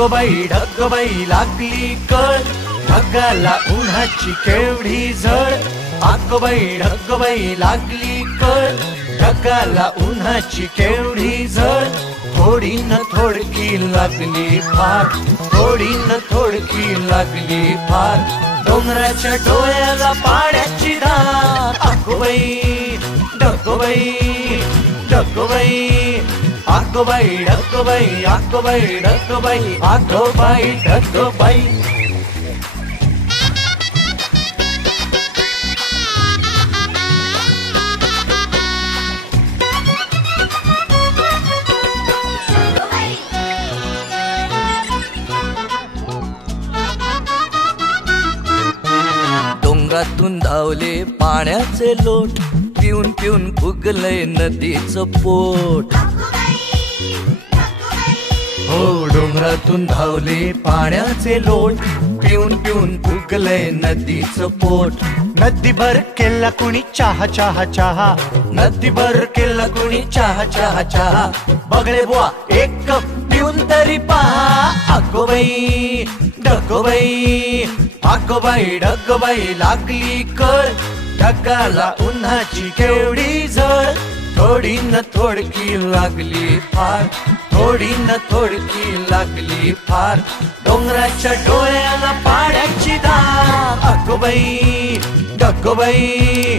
ढगबाई लागली कळ, ढगाला उन्हाची केवढी झळ. ढगबाई लागली कळ, ढगाला उन्हाची केवढी झळ. थोडी न थोडकी लागली फार, थोडी न थोडकी लागली फार. डोंगराच्या डोळ्याला पाण्याची धार. ढगबाई ढगबाई ढगबाई ढगबाई. डोंगरातून धावले पाण्याचे लोट, पिऊन पिऊन फुगलंय नदीचं पोट. हो डोंगरातून धावले पाण्याचे लोट, पिऊन पिऊन फुगलंय नदीचं पोट. नदीभर केला कुणी चहा चहा चहा, नदीभर केला कुणी चहा चहा चहा. बगळे बुवा एक कप पिऊन तरी पहा. ढगबाई ढगबाई लागली कळ, ढगाला उन्हाची केवढी झळ. थोडी न थोडकी लागली फार, थोडी न थोडकी लागली फार. डोंगराच्या डोळ्याला पाण्याची धार. ढगबाई